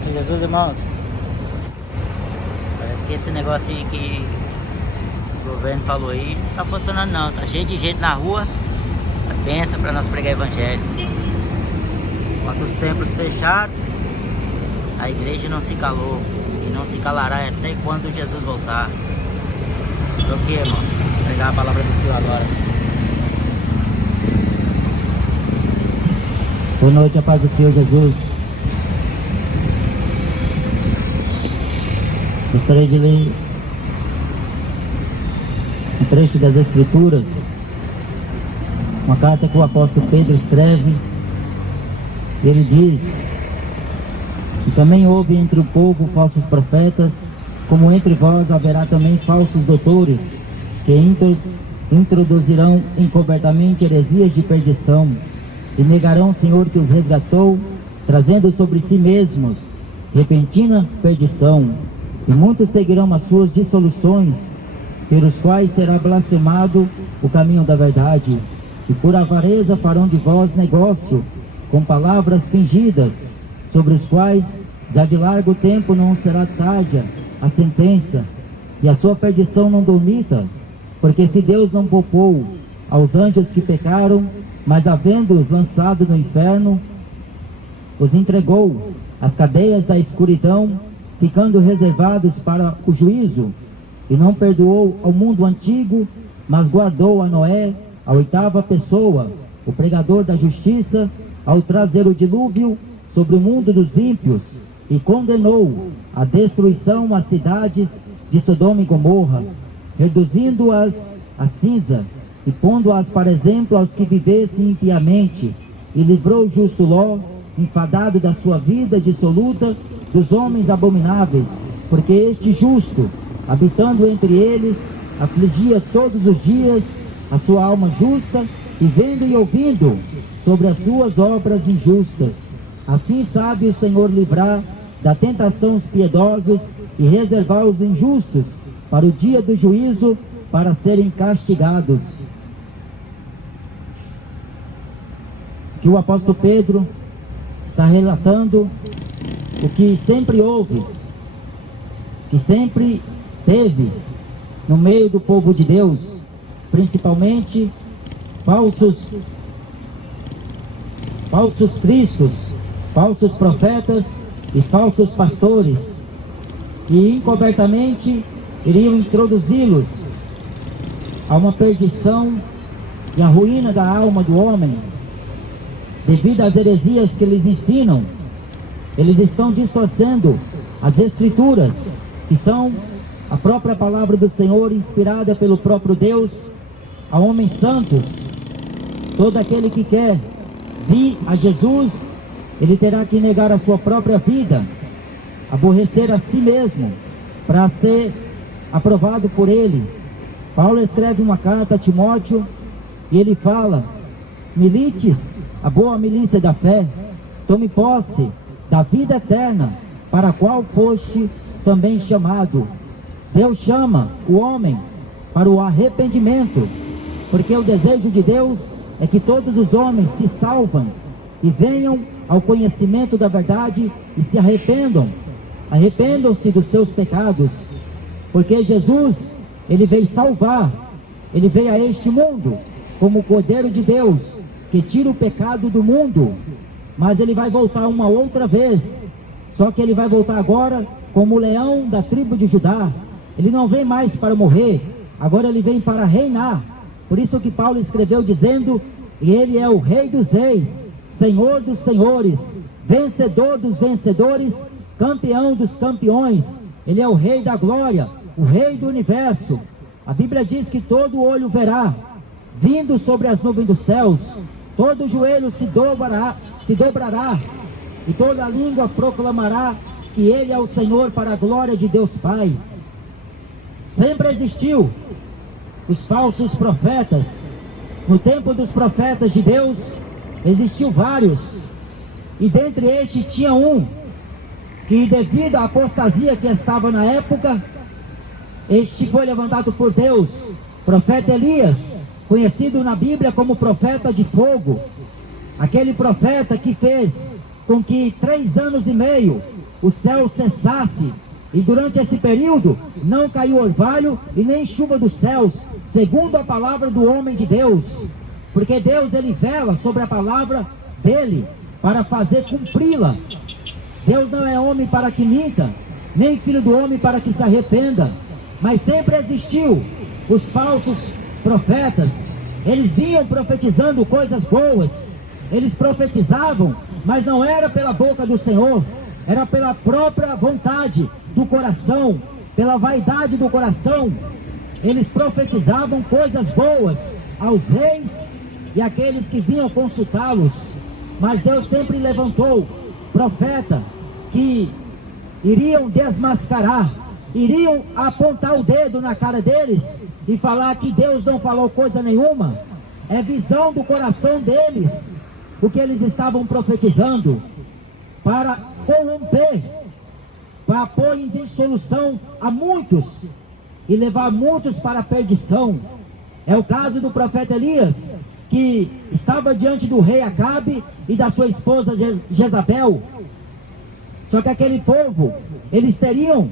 Senhor Jesus, irmãos. Parece que esse negócio aí que o governo falou aí não tá funcionando não. Tá cheio de gente na rua. A benção para nós pregar evangelho. Enquanto os templos fecharam, a igreja não se calou. E não se calará até quando Jesus voltar. Tô aqui, irmão. Vou pregar a palavra do Senhor agora. Boa noite, a paz do Senhor Jesus. Gostaria de ler um trecho das Escrituras, uma carta que o apóstolo Pedro escreve. Ele diz que também houve entre o povo falsos profetas, como entre vós haverá também falsos doutores, que introduzirão encobertamente heresias de perdição, e negarão o Senhor que os resgatou, trazendo sobre si mesmos repentina perdição. E muitos seguirão as suas dissoluções, pelos quais será blasfemado o caminho da verdade. E por avareza farão de vós negócio, com palavras fingidas, sobre os quais já de largo tempo não será tarde a sentença, e a sua perdição não dormita, porque se Deus não poupou aos anjos que pecaram, mas havendo-os lançado no inferno, os entregou às cadeias da escuridão, ficando reservados para o juízo, e não perdoou ao mundo antigo, mas guardou a Noé, a oitava pessoa, o pregador da justiça, ao trazer o dilúvio sobre o mundo dos ímpios, e condenou à destruição as cidades de Sodoma e Gomorra, reduzindo-as a cinza, e pondo-as para exemplo aos que vivessem impiamente, e livrou o justo Ló, enfadado da sua vida dissoluta, dos homens abomináveis, porque este justo, habitando entre eles, afligia todos os dias a sua alma justa, e vendo e ouvindo sobre as suas obras injustas. Assim sabe o Senhor livrar da tentação os piedosos e reservar os injustos para o dia do juízo, para serem castigados. Que o apóstolo Pedro está relatando o que sempre houve, que sempre teve no meio do povo de Deus, principalmente falsos cristos, falsos profetas e falsos pastores, que encobertamente iriam introduzi-los a uma perdição e a ruína da alma do homem, devido às heresias que eles ensinam. Eles estão distorcendo as Escrituras, que são a própria palavra do Senhor, inspirada pelo próprio Deus a homens santos. Todo aquele que quer vir a Jesus, ele terá que negar a sua própria vida, aborrecer a si mesmo, para ser aprovado por ele. Paulo escreve uma carta a Timóteo, e ele fala: milites a boa milícia da fé, tome posse da vida eterna, para a qual foste também chamado. Deus chama o homem para o arrependimento, porque o desejo de Deus é que todos os homens se salvam e venham ao conhecimento da verdade e se arrependam-se dos seus pecados, porque Jesus, ele veio salvar, ele veio a este mundo como o Cordeiro de Deus, que tira o pecado do mundo, mas ele vai voltar uma outra vez, só que ele vai voltar agora como o leão da tribo de Judá. Ele não vem mais para morrer, agora ele vem para reinar. Por isso que Paulo escreveu dizendo: e ele é o Rei dos reis, Senhor dos senhores, vencedor dos vencedores, campeão dos campeões. Ele é o Rei da glória, o Rei do universo. A Bíblia diz que todo olho verá, vindo sobre as nuvens dos céus, todo joelho se dobrará, e toda língua proclamará que ele é o Senhor, para a glória de Deus Pai. Sempre existiu os falsos profetas. No tempo dos profetas de Deus, existiu vários, e dentre estes tinha um, que devido à apostasia que estava na época, este foi levantado por Deus, profeta Elias, conhecido na Bíblia como profeta de fogo. Aquele profeta que fez com que 3 anos e meio o céu cessasse, e durante esse período não caiu orvalho e nem chuva dos céus, segundo a palavra do homem de Deus, porque Deus, ele vela sobre a palavra dele para fazer cumpri-la. Deus não é homem para que minta, nem filho do homem para que se arrependa. Mas sempre existiu os falsos profetas. Eles vinham profetizando coisas boas. Eles profetizavam, mas não era pela boca do Senhor, era pela própria vontade do coração, pela vaidade do coração. Eles profetizavam coisas boas aos reis e àqueles que vinham consultá-los. Mas Deus sempre levantou profeta que iriam desmascarar, iriam apontar o dedo na cara deles e falar que Deus não falou coisa nenhuma. É visão do coração deles o que eles estavam profetizando, para corromper, para pôr em dissolução a muitos e levar muitos para a perdição. É o caso do profeta Elias, que estava diante do rei Acabe e da sua esposa Jezabel. Só que aquele povo, eles teriam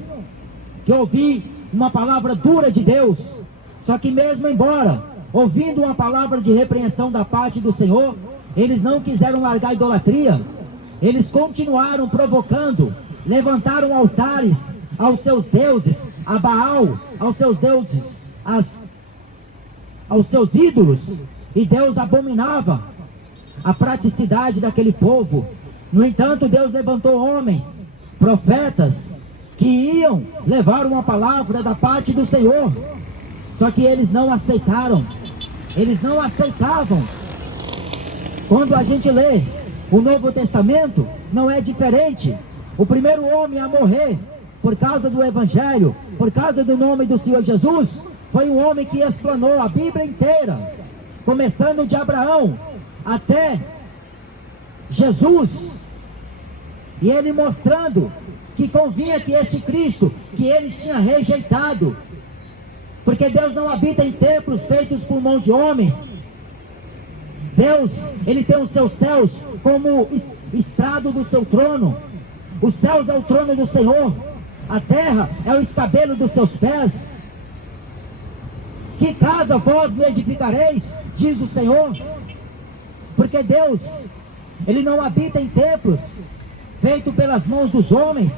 que ouvir uma palavra dura de Deus. Só que mesmo embora ouvindo uma palavra de repreensão da parte do Senhor, eles não quiseram largar a idolatria. Eles continuaram provocando, levantaram altares aos seus deuses, a Baal, aos seus deuses, aos seus ídolos. E Deus abominava a praticidade daquele povo. No entanto, Deus levantou homens, profetas, que iam levar uma palavra da parte do Senhor. Só que eles não aceitaram. Eles não aceitavam. Quando a gente lê o Novo Testamento, não é diferente. O primeiro homem a morrer por causa do Evangelho, por causa do nome do Senhor Jesus, foi um homem que explanou a Bíblia inteira, começando de Abraão até Jesus, e ele mostrando que convinha que esse Cristo, que eles tinham rejeitado, porque Deus não habita em templos feitos por mão de homens. Deus, ele tem os seus céus como estrado do seu trono. Os céus é o trono do Senhor, a terra é o escabelo dos seus pés. Que casa vós me edificareis, diz o Senhor. Porque Deus, ele não habita em templos feitos pelas mãos dos homens.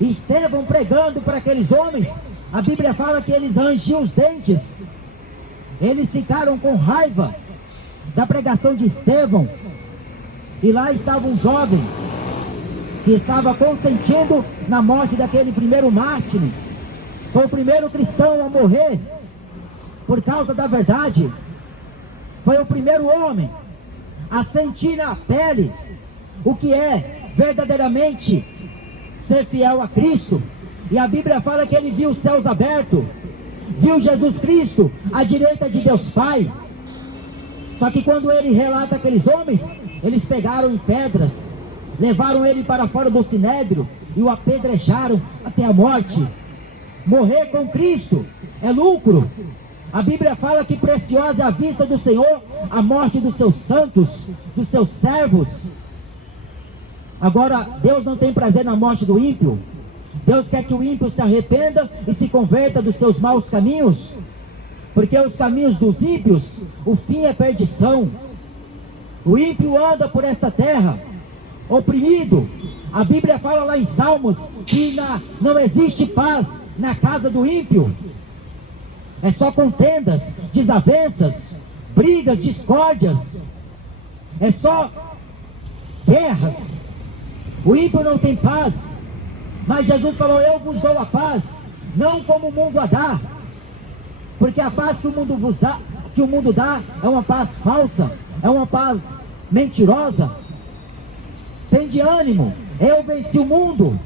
E Estevão pregando para aqueles homens, a Bíblia fala que eles rangiam os dentes. Eles ficaram com raiva da pregação de Estevão. E lá estava um jovem que estava consentindo na morte daquele primeiro mártir. Foi o primeiro cristão a morrer por causa da verdade. Foi o primeiro homem a sentir na pele o que é verdadeiramente ser fiel a Cristo. E a Bíblia fala que ele viu os céus abertos, viu Jesus Cristo à direita de Deus Pai. Só que quando ele relata aqueles homens, eles pegaram em pedras, levaram ele para fora do sinédrio e o apedrejaram até a morte. Morrer com Cristo é lucro. A Bíblia fala que preciosa é a vista do Senhor a morte dos seus santos, dos seus servos. Agora, Deus não tem prazer na morte do ímpio. Deus quer que o ímpio se arrependa e se converta dos seus maus caminhos. Porque os caminhos dos ímpios, o fim é perdição. O ímpio anda por esta terra oprimido. A Bíblia fala lá em Salmos que não existe paz na casa do ímpio. É só contendas, desavenças, brigas, discórdias. É só guerras. O ímpio não tem paz. Mas Jesus falou: eu vos dou a paz, não como o mundo a dá. Porque a paz que o mundo dá é uma paz falsa, é uma paz mentirosa. Tem de ânimo, eu venci o mundo.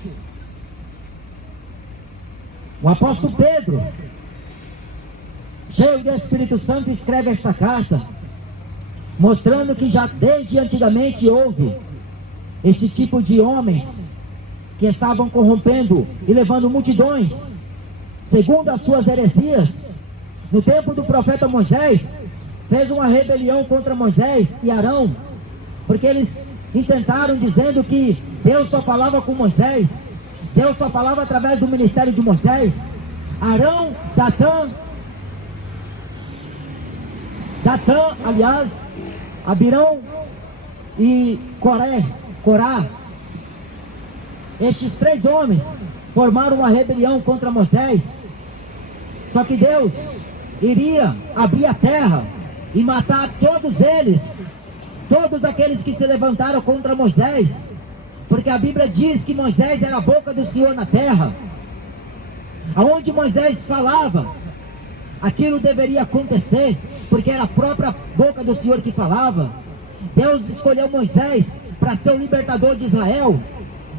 O apóstolo Pedro, cheio do Espírito Santo, escreve esta carta, mostrando que já desde antigamente houve esse tipo de homens que estavam corrompendo e levando multidões segundo as suas heresias. No tempo do profeta Moisés, fez uma rebelião contra Moisés e Arão, porque eles intentaram dizendo que Deus só falava com Moisés, Deus só falava através do ministério de Moisés. Arão, Datã, aliás, Abirão e Corá, estes 3 homens formaram uma rebelião contra Moisés. Só que Deus iria abrir a terra e matar todos eles, todos aqueles que se levantaram contra Moisés, porque a Bíblia diz que Moisés era a boca do Senhor na terra. Aonde Moisés falava, aquilo deveria acontecer, porque era a própria boca do Senhor que falava. Deus escolheu Moisés para ser o libertador de Israel,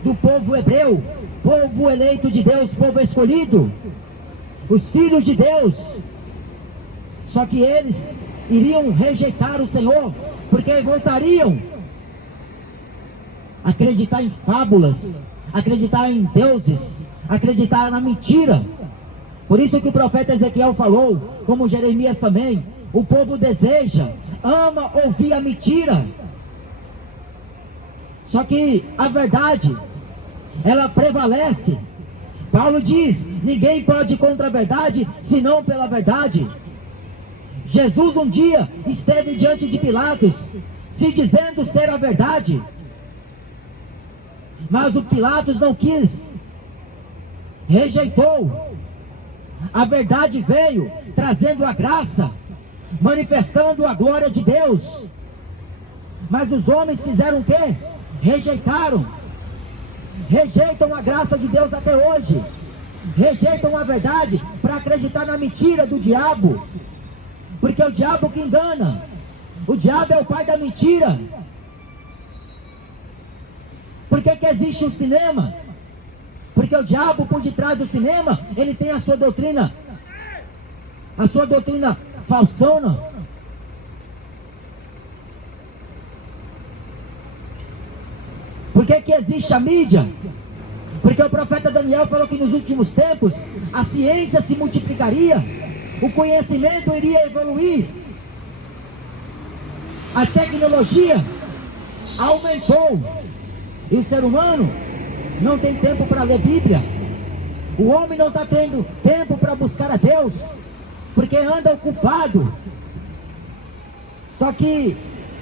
do povo hebreu, povo eleito de Deus, povo escolhido, os filhos de Deus. Só que eles iriam rejeitar o Senhor, porque voltariam a acreditar em fábulas, acreditar em deuses, acreditar na mentira. Por isso que o profeta Ezequiel falou, como Jeremias também, o povo deseja, ama ouvir a mentira. Só que a verdade, ela prevalece. Paulo diz, ninguém pode ir contra a verdade, senão pela verdade. Jesus um dia esteve diante de Pilatos, se dizendo ser a verdade. Mas o Pilatos não quis, rejeitou. A verdade veio, trazendo a graça, manifestando a glória de Deus. Mas os homens fizeram o quê? Rejeitaram. Rejeitam a graça de Deus até hoje. Rejeitam a verdade para acreditar na mentira do diabo. Porque é o diabo que engana. O diabo é o pai da mentira. Por que existe um cinema? Porque o diabo, por detrás do cinema, ele tem a sua doutrina falsona. Por que existe a mídia? Porque o profeta Daniel falou que nos últimos tempos a ciência se multiplicaria, o conhecimento iria evoluir, a tecnologia aumentou, e o ser humano não tem tempo para ler Bíblia. O homem não está tendo tempo para buscar a Deus, porque anda ocupado. Só que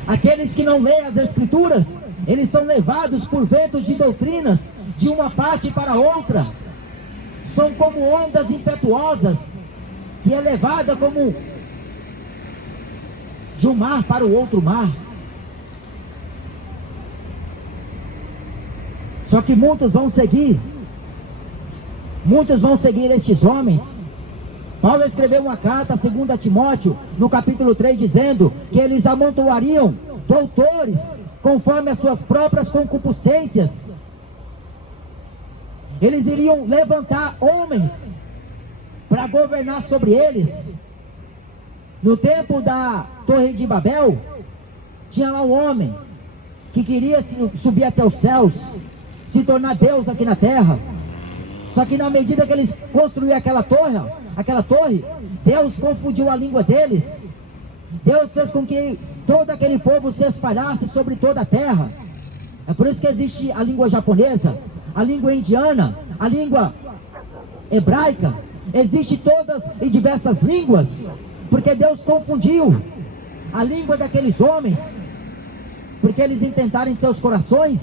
aqueles que não leem as Escrituras, eles são levados por ventos de doutrinas, de uma parte para outra. São como ondas impetuosas, que é levada como de um mar para o outro mar. Só que muitos vão seguir estes homens. Paulo escreveu uma carta a 2 Timóteo, no capítulo 3, dizendo que eles amontoariam doutores, conforme as suas próprias concupiscências. Eles iriam levantar homens para governar sobre eles. No tempo da Torre de Babel, tinha lá um homem que queria subir até os céus, se tornar Deus aqui na terra. Só que na medida que eles construíram aquela torre, Deus confundiu a língua deles. Deus fez com que todo aquele povo se espalhasse sobre toda a terra. É por isso que existe a língua japonesa, a língua indiana, a língua hebraica. Existem todas e diversas línguas, porque Deus confundiu a língua daqueles homens, porque eles intentaram em seus corações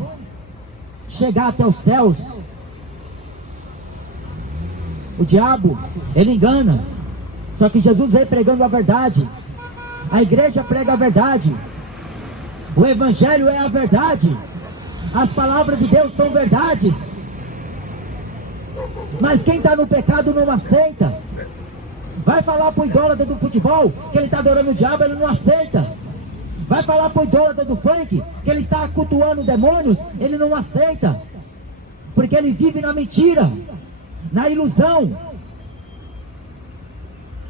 chegar até os céus. O diabo, ele engana. Só que Jesus veio pregando a verdade. A igreja prega a verdade. O evangelho é a verdade. As palavras de Deus são verdades. Mas quem está no pecado não aceita. Vai falar para o idólatra do futebol que ele está adorando o diabo, ele não aceita. Vai falar para o idólatra do funk que ele está cultuando demônios, ele não aceita. Porque ele vive na mentira, na ilusão.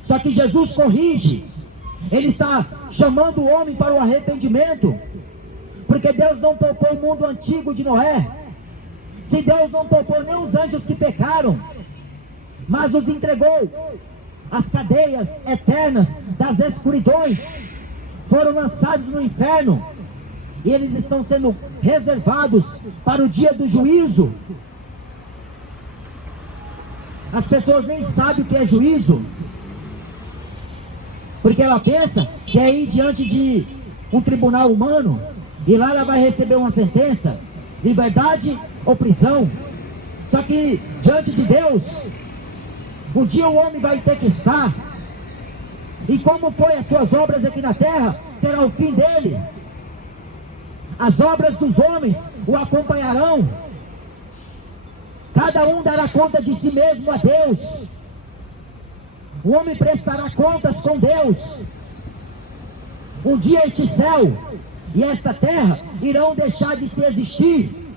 Só que Jesus corrige. Ele está chamando o homem para o arrependimento, porque Deus não poupou o mundo antigo de Noé. Se Deus não poupou nem os anjos que pecaram, mas os entregou às cadeias eternas das escuridões, foram lançados no inferno. e eles estão sendo reservados para o dia do juízo. As pessoas nem sabem o que é juízo, porque ela pensa que é ir diante de um tribunal humano, e lá ela vai receber uma sentença, liberdade ou prisão. Só que diante de Deus, um dia o homem vai ter que estar, e como foi as suas obras aqui na terra, será o fim dele. As obras dos homens o acompanharão, cada um dará conta de si mesmo a Deus. O homem prestará contas com Deus. Um dia este céu e esta terra irão deixar de se existir.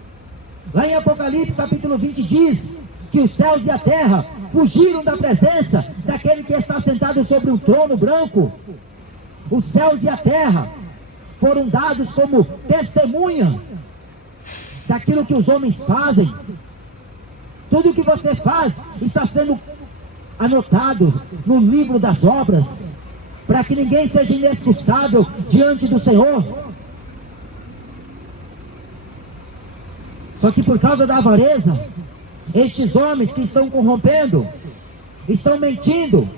Lá em Apocalipse capítulo 20 diz que os céus e a terra fugiram da presença daquele que está sentado sobre um trono branco. Os céus e a terra foram dados como testemunha daquilo que os homens fazem. Tudo o que você faz está sendo anotado no livro das obras, para que ninguém seja inexcusável diante do Senhor. Só que por causa da avareza, estes homens que estão corrompendo, estão mentindo.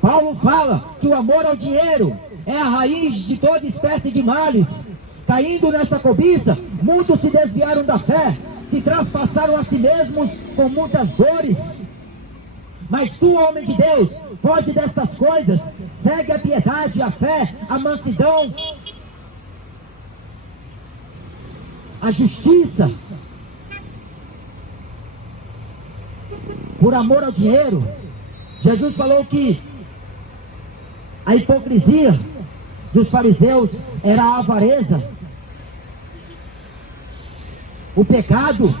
Paulo fala que o amor ao dinheiro é a raiz de toda espécie de males. Caindo nessa cobiça, muitos se desviaram da fé, se traspassaram a si mesmos com muitas dores. Mas tu, homem de Deus, foge destas coisas, segue a piedade, a fé, a mansidão, a justiça. Por amor ao dinheiro, Jesus falou que a hipocrisia dos fariseus era a avareza. O pecado,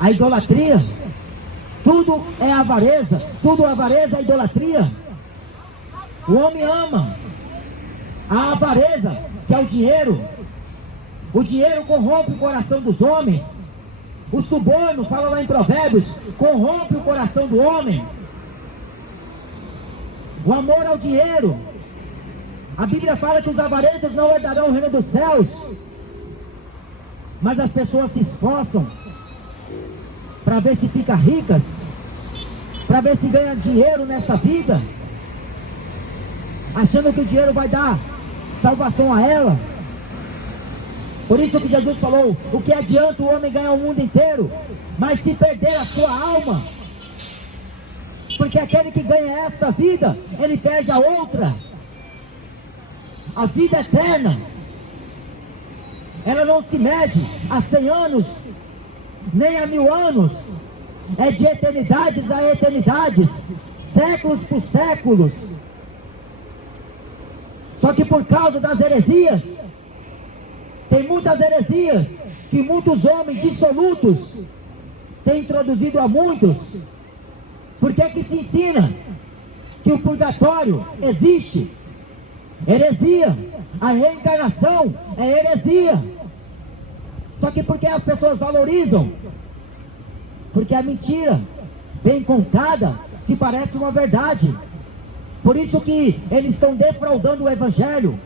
a idolatria, tudo é avareza, tudo avareza é idolatria. O homem ama a avareza, que é o dinheiro. O dinheiro corrompe o coração dos homens. O suborno, fala lá em Provérbios, corrompe o coração do homem. O amor ao dinheiro. A Bíblia fala que os avarentos não herdarão o reino dos céus. Mas as pessoas se esforçam para ver se fica ricas, para ver se ganha dinheiro nessa vida, achando que o dinheiro vai dar salvação a ela. Por isso que Jesus falou: o que adianta o homem ganhar o mundo inteiro, mas se perder a sua alma? Porque aquele que ganha esta vida, ele perde a outra. A vida eterna, ela não se mede a 100 anos, nem a 1000 anos. É de eternidades a eternidades, séculos por séculos. Só que por causa das heresias, tem muitas heresias que muitos homens dissolutos têm introduzido a muitos. Por que se ensina que o purgatório existe? Heresia. A reencarnação é heresia. Só que porque as pessoas valorizam? Porque a mentira bem contada se parece uma verdade. Por isso que eles estão defraudando o evangelho.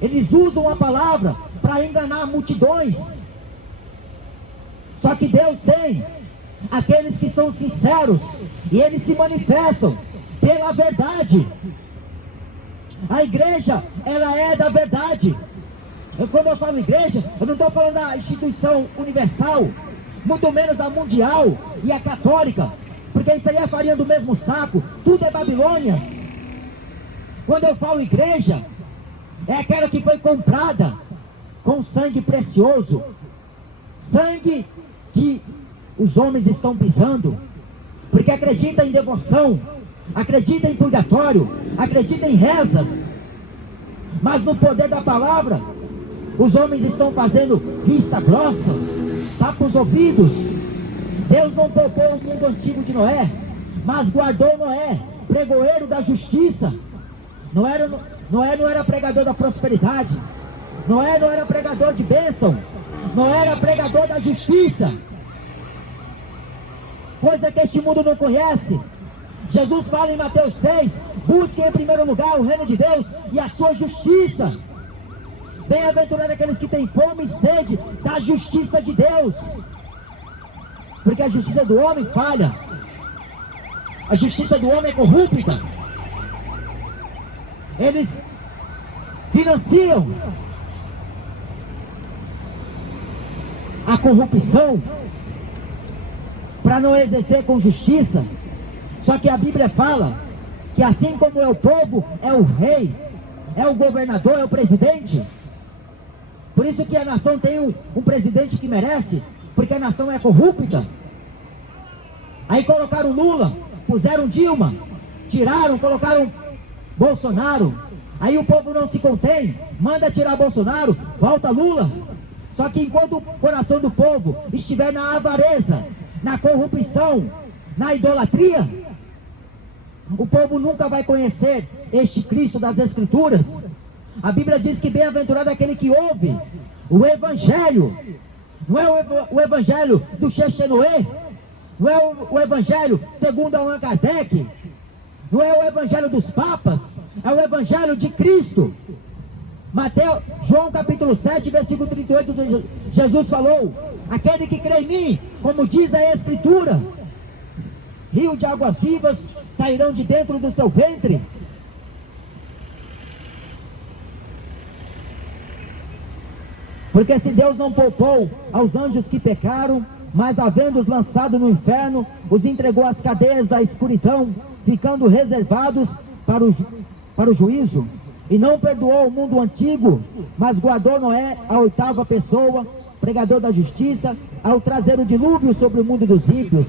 Eles usam a palavra para enganar multidões. Só que Deus tem aqueles que são sinceros, e eles se manifestam pela verdade. A igreja, ela é da verdade. Quando eu falo igreja, eu não estou falando da instituição universal, muito menos da mundial e a católica, porque isso aí é farinha do mesmo saco, tudo é Babilônia. Quando eu falo igreja, é aquela que foi comprada com sangue precioso, sangue que os homens estão pisando, porque acredita em devoção, acredita em purgatório, acredita em rezas, mas no poder da palavra, os homens estão fazendo vista grossa, tapa os ouvidos. Deus não poupou o mundo antigo de Noé, mas guardou Noé, pregoeiro da justiça. Noé não era pregador da prosperidade, Noé não era pregador de bênção, Noé era pregador da justiça, coisa que este mundo não conhece. Jesus fala em Mateus 6, busquem em primeiro lugar o reino de Deus e a sua justiça. Bem-aventurado aqueles que têm fome e sede da justiça de Deus. Porque a justiça do homem falha. A justiça do homem é corrupta. Eles financiam a corrupção para não exercer com justiça. Só que a Bíblia fala que assim como é o povo, é o rei, é o governador, é o presidente. Por isso que a nação tem um presidente que merece, porque a nação é corrupta. Aí colocaram Lula, puseram Dilma, tiraram, colocaram Bolsonaro. Aí o povo não se contém, manda tirar Bolsonaro, volta Lula. Só que enquanto o coração do povo estiver na avareza, na corrupção, na idolatria, o povo nunca vai conhecer este Cristo das Escrituras. A Bíblia diz que bem-aventurado é aquele que ouve o Evangelho. Não é o Evangelho do Chechenoé, não é o Evangelho segundo Allan Kardec, não é o Evangelho dos Papas, é o Evangelho de Cristo. João capítulo 7, versículo 38, Jesus falou: aquele que crê em mim, como diz a Escritura, rio de águas vivas sairão de dentro do seu ventre. Porque se Deus não poupou aos anjos que pecaram, mas havendo-os lançado no inferno, os entregou às cadeias da escuridão, ficando reservados para o juízo. E não perdoou o mundo antigo, mas guardou Noé, a oitava pessoa, pregador da justiça, ao trazer o dilúvio sobre o mundo dos ímpios.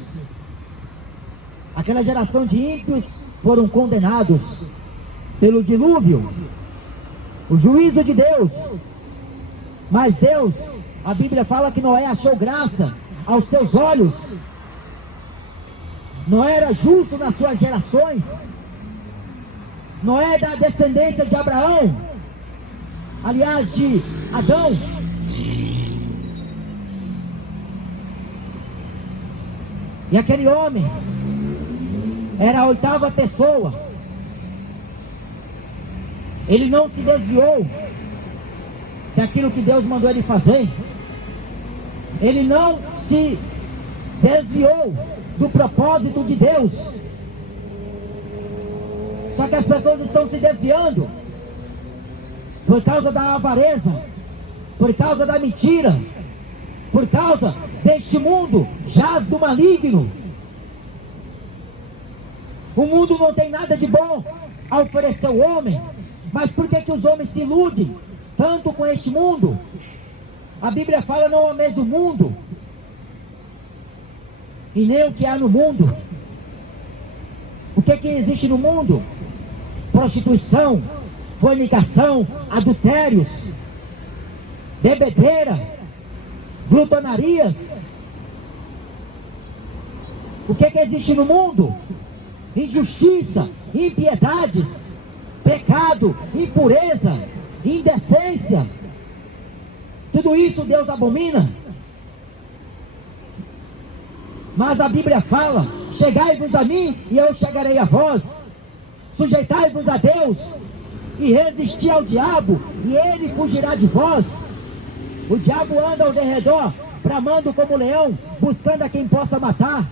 Aquela geração de ímpios foram condenados pelo dilúvio, o juízo de Deus. Mas Deus, a Bíblia fala que Noé achou graça aos seus olhos. Noé era justo nas suas gerações. Noé é da descendência de Abraão, aliás, de Adão. E aquele homem era a oitava pessoa. Ele não se desviou daquilo que Deus mandou ele fazer. Ele não se desviou do propósito de Deus. Só que as pessoas estão se desviando por causa da avareza, por causa da mentira, por causa deste mundo jaz do maligno. O mundo não tem nada de bom a oferecer ao homem. Mas por que os homens se iludem tanto com este mundo? A Bíblia fala: não ameis o mundo, e nem o que há no mundo. O que existe no mundo? Prostituição, fornicação, adultérios, bebedeira, glutonarias. O que existe no mundo? Injustiça, impiedades, pecado, impureza, indecência. Tudo isso Deus abomina. Mas a Bíblia fala: chegai-vos a mim e eu chegarei a vós. Sujeitai-vos a Deus e resisti ao diabo, e ele fugirá de vós. O diabo anda ao derredor, bramando como leão, buscando a quem possa matar.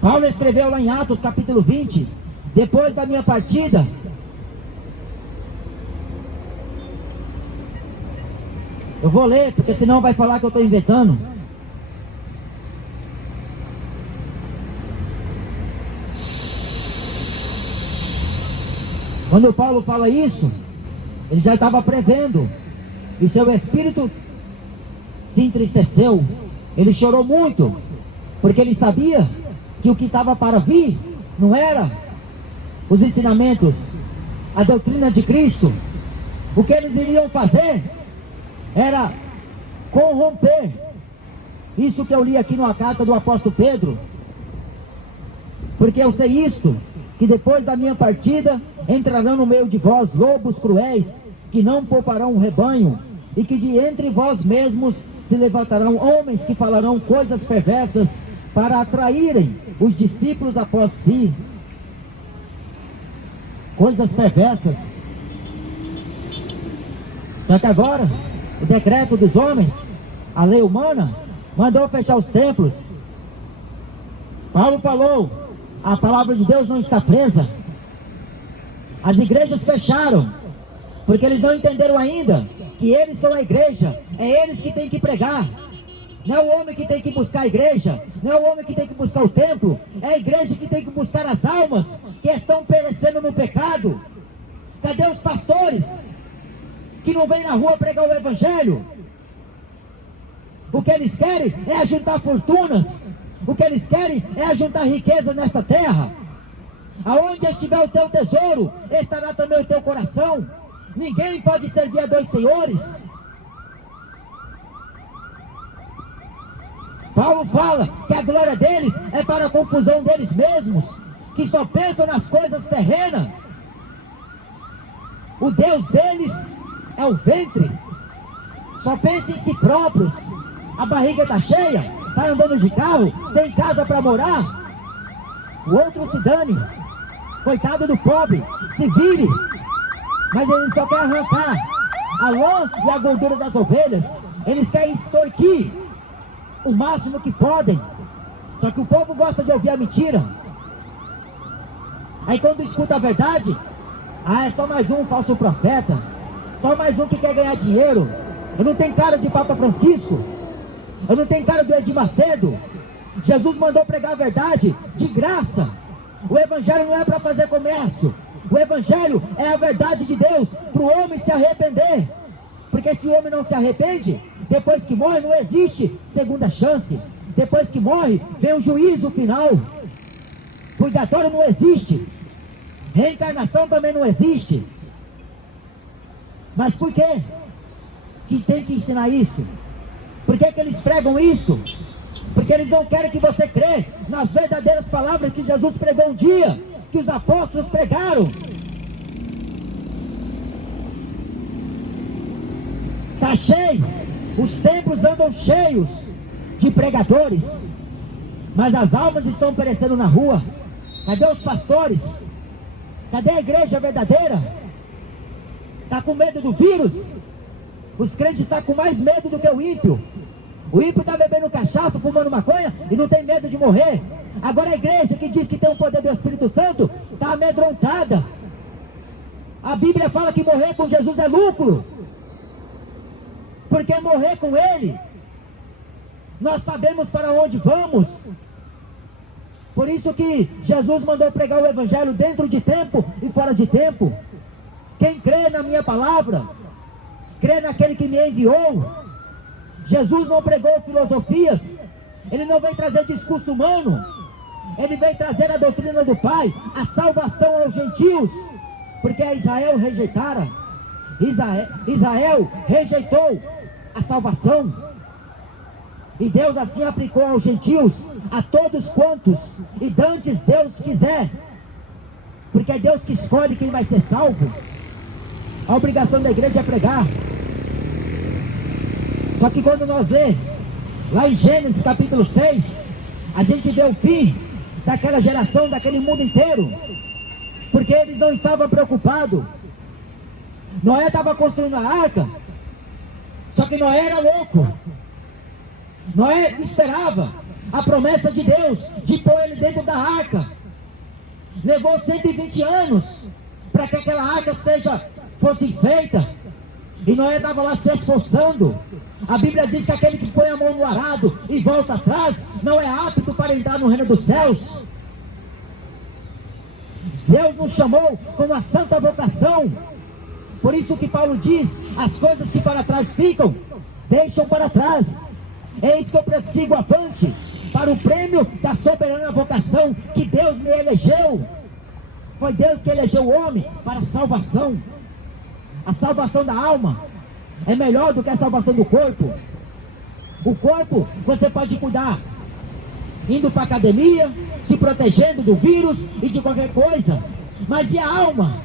Paulo escreveu lá em Atos capítulo 20: depois da minha partida, eu vou ler, porque senão vai falar que eu estou inventando. Quando Paulo fala isso, ele já estava prevendo, e seu espírito se entristeceu. Ele chorou muito, porque ele sabia que o que estava para vir não era os ensinamentos, a doutrina de Cristo. O que eles iriam fazer era corromper. Isso que eu li aqui numa carta do apóstolo Pedro. Porque eu sei isto, que depois da minha partida entrarão no meio de vós lobos cruéis, que não pouparão o rebanho, e que de entre vós mesmos se levantarão homens que falarão coisas perversas para atraírem os discípulos após si. coisas perversas. Só que agora, o decreto dos homens, a lei humana, mandou fechar os templos. Paulo falou, a palavra de Deus não está presa. As igrejas fecharam, porque eles não entenderam ainda que eles são a igreja, é eles que têm que pregar. Não é o homem que tem que buscar a igreja, não é o homem que tem que buscar o templo, é a igreja que tem que buscar as almas que estão perecendo no pecado. Cadê os pastores que não vêm na rua pregar o evangelho? O que eles querem é ajuntar fortunas, o que eles querem é ajuntar riqueza nesta terra. Aonde estiver o teu tesouro, estará também o teu coração. Ninguém pode servir a dois senhores. Paulo fala que a glória deles é para a confusão deles mesmos, que só pensam nas coisas terrenas. O Deus deles é o ventre, só pensa em si próprios. A barriga está cheia, está andando de carro, tem casa para morar. O outro se dane, coitado do pobre, se vire. Mas ele só quer arrancar a lã e a gordura das ovelhas. Eles querem extorquir o máximo que podem. Só que o povo gosta de ouvir a mentira. Aí quando escuta a verdade, é só mais um falso profeta, só mais um que quer ganhar dinheiro. Eu não tenho cara de Papa Francisco, eu não tenho cara do Edir Macedo. Jesus mandou pregar a verdade de graça. O evangelho não é para fazer comércio. O evangelho é a verdade de Deus para o homem se arrepender. Porque se o homem não se arrepende, depois que morre não existe segunda chance. Depois que morre, vem o juízo final. Purgatório não existe. Reencarnação também não existe. Mas por quê que tem que ensinar isso? Por que eles pregam isso? Porque eles não querem que você crê nas verdadeiras palavras que Jesus pregou um dia, que os apóstolos pregaram. Está cheio, os templos andam cheios de pregadores, mas as almas estão perecendo na rua. Cadê os pastores? Cadê a igreja verdadeira? Está com medo do vírus? Os crentes estão com mais medo do que o ímpio. O ímpio está bebendo cachaça, fumando maconha e não tem medo de morrer. Agora a igreja que diz que tem o poder do Espírito Santo está amedrontada. A Bíblia fala que morrer com Jesus é lucro, porque morrer com Ele, nós sabemos para onde vamos. Por isso que Jesus mandou pregar o Evangelho dentro de tempo e fora de tempo. Quem crê na minha palavra, crê naquele que me enviou. Jesus não pregou filosofias, Ele não veio trazer discurso humano, Ele veio trazer a doutrina do Pai, a salvação aos gentios, porque a Israel rejeitara. Israel rejeitou a salvação, e Deus assim aplicou aos gentios, a todos quantos, e dantes Deus quiser, porque é Deus que escolhe quem vai ser salvo. A obrigação da igreja é pregar. Só que quando nós lemos lá em Gênesis capítulo 6, a gente vê o fim daquela geração, daquele mundo inteiro, porque eles não estavam preocupados. Noé estava construindo a arca, só que Noé era louco. Noé esperava a promessa de Deus de pôr ele dentro da arca. Levou 120 anos para que aquela arca fosse feita, e Noé estava lá se esforçando. A Bíblia diz que aquele que põe a mão no arado e volta atrás não é apto para entrar no reino dos céus. Deus nos chamou com uma santa vocação. Por isso que Paulo diz, as coisas que para trás ficam, deixam para trás. Eis que eu prossigo avante para o prêmio da soberana vocação que Deus me elegeu. Foi Deus que elegeu o homem para a salvação. A salvação da alma é melhor do que a salvação do corpo. O corpo você pode cuidar indo para a academia, se protegendo do vírus e de qualquer coisa. Mas e a alma?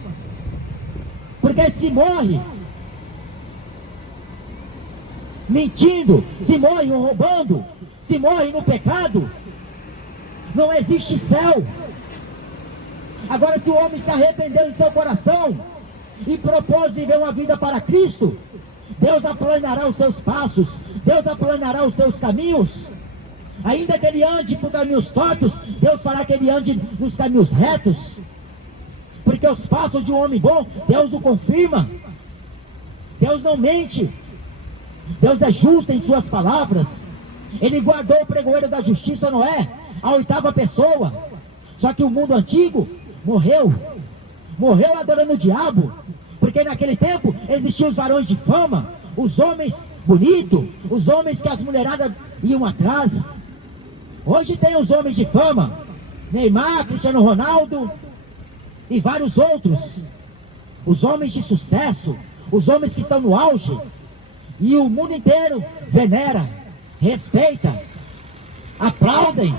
Porque se morre mentindo, se morre roubando, se morre no pecado, não existe céu. Agora, se o homem se arrependeu em seu coração e propôs viver uma vida para Cristo, Deus aplanará os seus passos, Deus aplanará os seus caminhos. Ainda que ele ande por caminhos tortos, Deus fará que ele ande nos caminhos retos. Porque os passos de um homem bom, Deus o confirma. Deus não mente. Deus é justo em suas palavras. Ele guardou o pregoeiro da justiça, Noé, a 8ª pessoa. Só que o mundo antigo morreu adorando o diabo. Porque naquele tempo existiam os varões de fama, os homens bonitos, os homens que as mulheradas iam atrás. Hoje tem os homens de fama, Neymar, Cristiano Ronaldo e vários outros. Os homens de sucesso, os homens que estão no auge. E o mundo inteiro venera, respeita, aplaudem.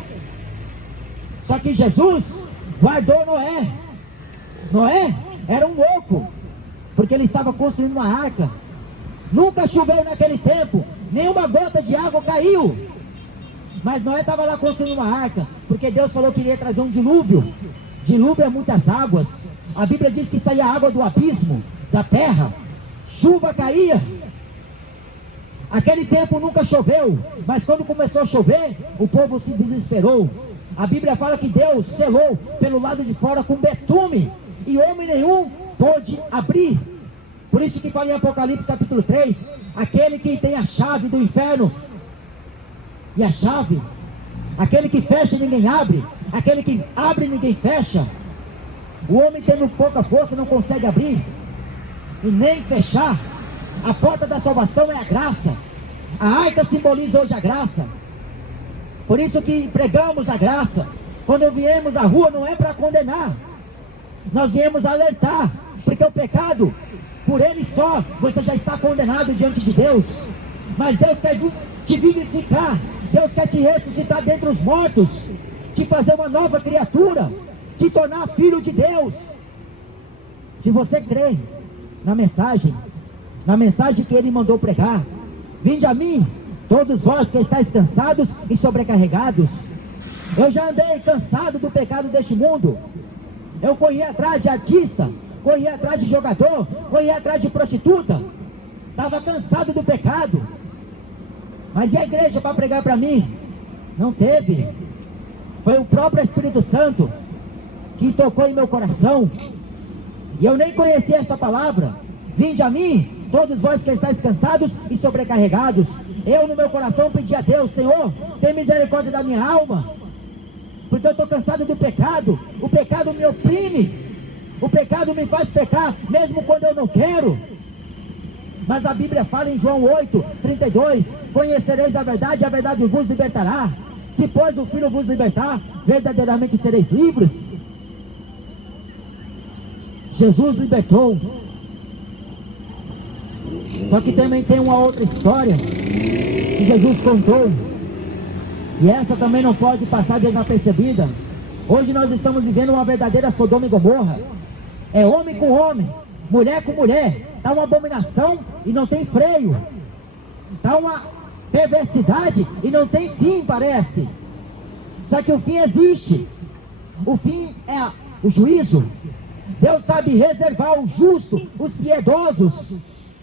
Só que Jesus guardou Noé. Noé era um louco, porque ele estava construindo uma arca. Nunca choveu naquele tempo, nenhuma gota de água caiu. Mas Noé estava lá construindo uma arca, porque Deus falou que iria trazer um dilúvio. Dilúvio é muitas águas. A Bíblia diz que saía água do abismo, da terra. Chuva caía. Aquele tempo nunca choveu, mas quando começou a chover, o povo se desesperou. A Bíblia fala que Deus selou pelo lado de fora com betume, e homem nenhum pôde abrir. Por isso que fala em Apocalipse capítulo 3, aquele que tem a chave do inferno, e a chave, aquele que fecha ninguém abre, aquele que abre ninguém fecha. O homem tendo pouca força não consegue abrir, e nem fechar. A porta da salvação é a graça. A arca simboliza hoje a graça. Por isso que pregamos a graça. Quando viemos à rua não é para condenar, nós viemos alertar, porque o pecado, por ele só, você já está condenado diante de Deus. Mas Deus quer te vivificar, Deus quer te ressuscitar dentre os mortos, te fazer uma nova criatura, te tornar filho de Deus. Se você crê na mensagem que ele mandou pregar: vinde a mim, todos vós que estáis cansados e sobrecarregados. Eu já andei cansado do pecado deste mundo. Eu corri atrás de artista, corri atrás de jogador, corri atrás de prostituta. Estava cansado do pecado. Mas e a igreja para pregar para mim? Não teve. Foi o próprio Espírito Santo que tocou em meu coração. E eu nem conhecia essa palavra. Vinde a mim, todos vós que estáis cansados e sobrecarregados. Eu no meu coração pedi a Deus: Senhor, tem misericórdia da minha alma, porque eu estou cansado do pecado. O pecado me oprime, o pecado me faz pecar, mesmo quando eu não quero. Mas a Bíblia fala em João 8:32: conhecereis a verdade, e a verdade vos libertará. Se pois o Filho vos libertar, verdadeiramente sereis livres. Jesus libertou. Só que também tem uma outra história que Jesus contou, e essa também não pode passar desapercebida. Hoje nós estamos vivendo uma verdadeira Sodoma e Gomorra. É homem com homem, mulher com mulher. Está uma abominação e não tem freio. Está uma perversidade e não tem fim, parece. Só que o fim existe. O fim é o juízo. Deus sabe reservar o justo, os piedosos,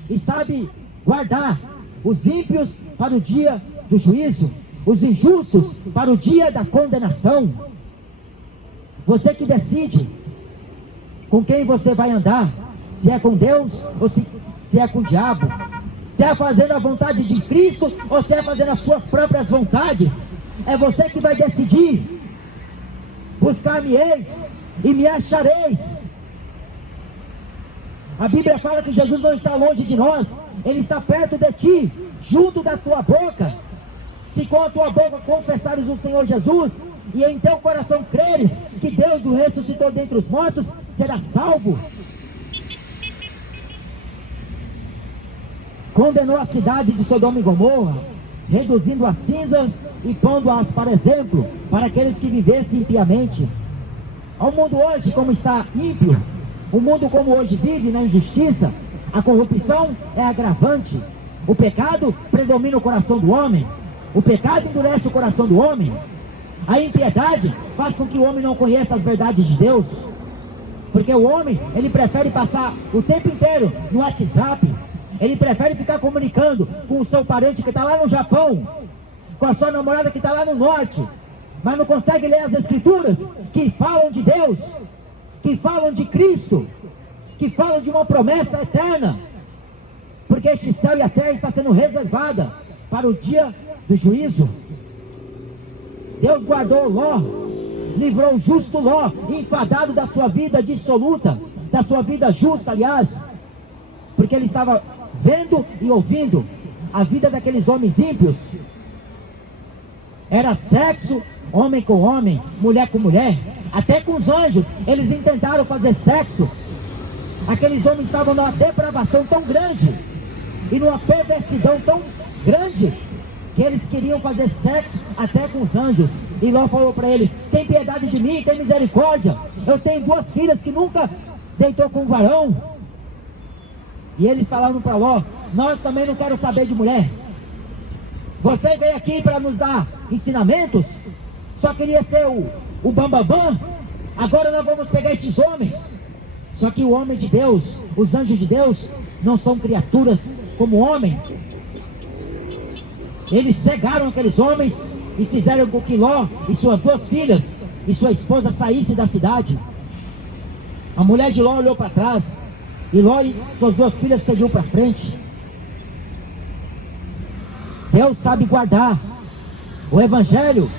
e sabe guardar os ímpios para o dia do juízo, os injustos para o dia da condenação. Você que decide com quem você vai andar, se é com Deus ou se é com o diabo, se é fazendo a vontade de Cristo ou se é fazendo as suas próprias vontades. É você que vai decidir. Buscar-me-eis e me achareis. A Bíblia fala que Jesus não está longe de nós, Ele está perto de ti, junto da tua boca. Se com a tua boca confessares o Senhor Jesus, e em teu coração creres que Deus o ressuscitou dentre os mortos, será salvo. Condenou a cidade de Sodoma e Gomorra, reduzindo as cinzas e pondo-as para exemplo, para aqueles que vivessem impiamente. Ao mundo hoje como está ímpio, o mundo como hoje vive na injustiça, a corrupção é agravante. O pecado predomina o coração do homem. O pecado endurece o coração do homem. A impiedade faz com que o homem não conheça as verdades de Deus. Porque o homem, ele prefere passar o tempo inteiro no WhatsApp. Ele prefere ficar comunicando com o seu parente que está lá no Japão, com a sua namorada que está lá no norte, mas não consegue ler as escrituras que falam de Deus, que falam de Cristo, que falam de uma promessa eterna. Porque este céu e a terra está sendo reservada para o dia do juízo. Deus guardou Ló, livrou o justo Ló, enfadado da sua vida dissoluta, da sua vida justa, aliás, porque ele estava vendo e ouvindo a vida daqueles homens ímpios. Era sexo, homem com homem, mulher com mulher, até com os anjos, eles intentaram fazer sexo. Aqueles homens estavam numa depravação tão grande, e numa perversidão tão grande, que eles queriam fazer sexo até com os anjos. E Ló falou para eles: tem piedade de mim, tem misericórdia, eu tenho 2 filhas que nunca deitou com um varão. E eles falaram para Ló: nós também não queremos saber de mulher. Você veio aqui para nos dar ensinamentos, só queria ser o bambambam, agora nós vamos pegar esses homens. Só que o homem de Deus, os anjos de Deus, não são criaturas como homem. Eles cegaram aqueles homens e fizeram com que Ló e suas 2 filhas e sua esposa saíssem da cidade. A mulher de Ló olhou para trás, e Ló e suas 2 filhas seguiu para frente. Deus sabe guardar o evangelho.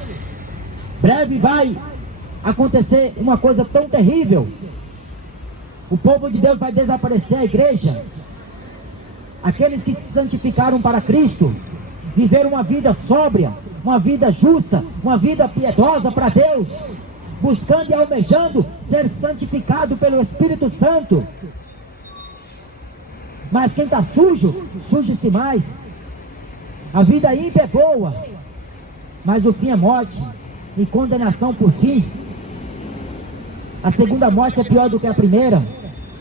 Breve vai acontecer uma coisa tão terrível. O povo de Deus vai desaparecer, a igreja. Aqueles que se santificaram para Cristo, viveram uma vida sóbria, uma vida justa, uma vida piedosa para Deus, buscando e almejando ser santificado pelo Espírito Santo. Mas quem está sujo, suje-se mais. A vida ímpia é boa, mas o fim é morte e condenação por fim. A segunda morte é pior do que a primeira,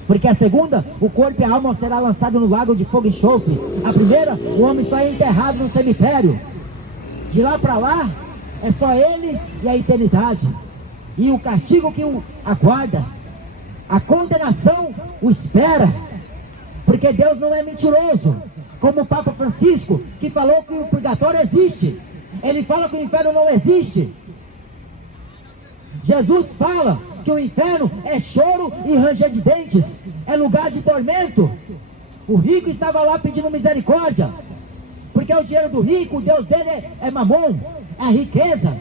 porque a segunda, o corpo e a alma será lançado no lago de fogo e enxofre. A primeira, o homem só é enterrado no cemitério. De lá para lá, é só ele e a eternidade. E o castigo que o aguarda, a condenação o espera. Porque Deus não é mentiroso, como o Papa Francisco, que falou que o purgatório existe. Ele fala que o inferno não existe. Jesus fala que o inferno é choro e ranger de dentes, é lugar de tormento. O rico estava lá pedindo misericórdia, porque o dinheiro do rico, o Deus dele é mamon, é a riqueza.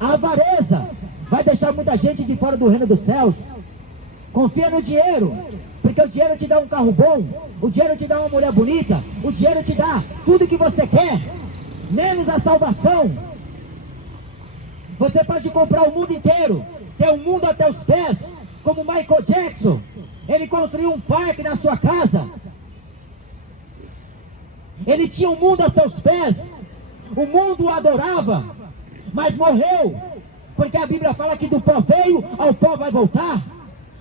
A avareza vai deixar muita gente de fora do reino dos céus. Confia no dinheiro, porque o dinheiro te dá um carro bom, o dinheiro te dá uma mulher bonita, o dinheiro te dá tudo que você quer, menos a salvação. Você pode comprar o mundo inteiro, ter o mundo até os pés, como Michael Jackson. Ele construiu um parque na sua casa. Ele tinha o mundo a seus pés. O mundo o adorava, mas morreu, porque a Bíblia fala que do pó veio, ao pó vai voltar.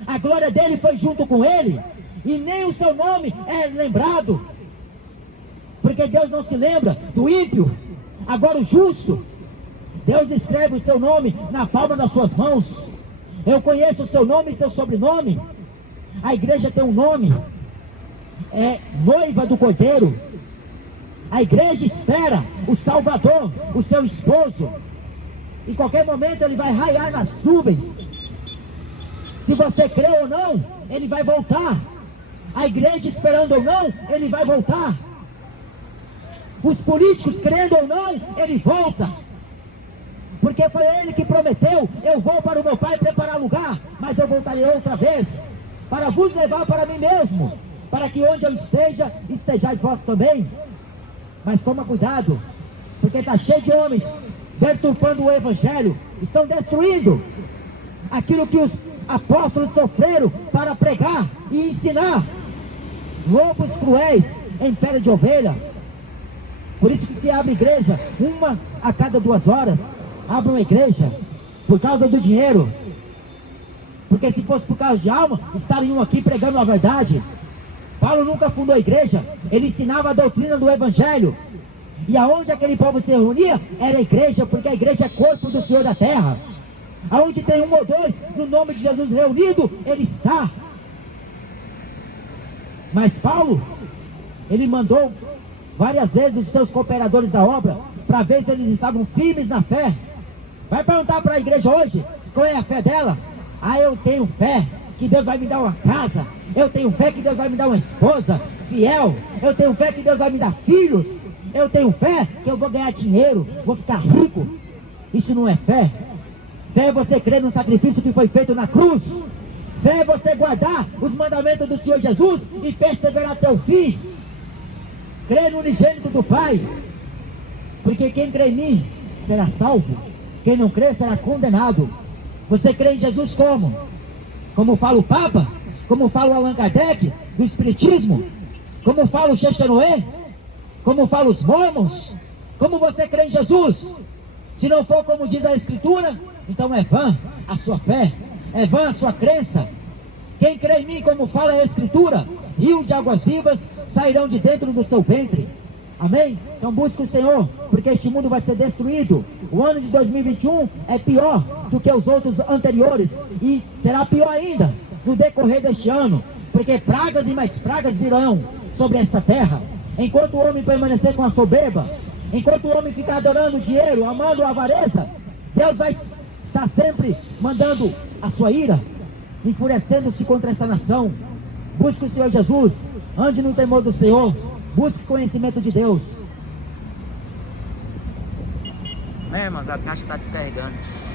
A glória dele foi junto com ele, e nem o seu nome é lembrado, porque Deus não se lembra do ímpio. Agora o justo, Deus escreve o seu nome na palma das suas mãos. Eu conheço o seu nome e seu sobrenome. A igreja tem um nome, é noiva do Cordeiro. A igreja espera o Salvador, o seu esposo. Em qualquer momento ele vai raiar nas nuvens. Se você crê ou não, ele vai voltar. A igreja esperando ou não, ele vai voltar. Os políticos crendo ou não, ele volta. Porque foi ele que prometeu: eu vou para o meu Pai preparar lugar, mas eu voltarei outra vez, para vos levar para mim mesmo, para que onde eu esteja, estejais vós também. Mas toma cuidado, porque está cheio de homens deturpando o Evangelho, estão destruindo aquilo que os apóstolos sofreram para pregar e ensinar. Lobos cruéis em pele de ovelha. Por isso que se abre igreja, uma a cada 2 horas. Abre uma igreja por causa do dinheiro, porque se fosse por causa de alma, estariam aqui pregando a verdade. Paulo nunca fundou a igreja, ele ensinava a doutrina do Evangelho. E aonde aquele povo se reunia, era a igreja, porque a igreja é corpo do Senhor da terra. Aonde tem um ou dois, no nome de Jesus reunido, Ele está. Mas Paulo, ele mandou várias vezes os seus cooperadores da obra, para ver se eles estavam firmes na fé. Vai perguntar para a igreja hoje, qual é a fé dela? Ah, eu tenho fé que Deus vai me dar uma casa. Eu tenho fé que Deus vai me dar uma esposa fiel. Eu tenho fé que Deus vai me dar filhos. Eu tenho fé que eu vou ganhar dinheiro, vou ficar rico. Isso não é fé. Fé é você crer no sacrifício que foi feito na cruz. Fé é você guardar os mandamentos do Senhor Jesus e perseverar até o fim. Crer no unigênito do Pai. Porque quem crê em mim será salvo. Quem não crê será condenado. Você crê em Jesus como? Como fala o Papa? Como fala o Allan Kardec do Espiritismo? Como fala o Chechenoé? Como fala os mormons? Como você crê em Jesus? Se não for como diz a Escritura, então é vã a sua fé, é vã a sua crença. Quem crê em mim, como fala a Escritura, rio de águas vivas sairão de dentro do seu ventre. Amém? Então busque o Senhor, porque este mundo vai ser destruído. O ano de 2021 é pior do que os outros anteriores, e será pior ainda no decorrer deste ano, porque pragas e mais pragas virão sobre esta terra. Enquanto o homem permanecer com a soberba, enquanto o homem ficar adorando o dinheiro, amando a avareza, Deus vai estar sempre mandando a sua ira, enfurecendo-se contra essa nação. Busque o Senhor Jesus, ande no temor do Senhor, busque conhecimento de Deus. Irmãos, a caixa está descarregando.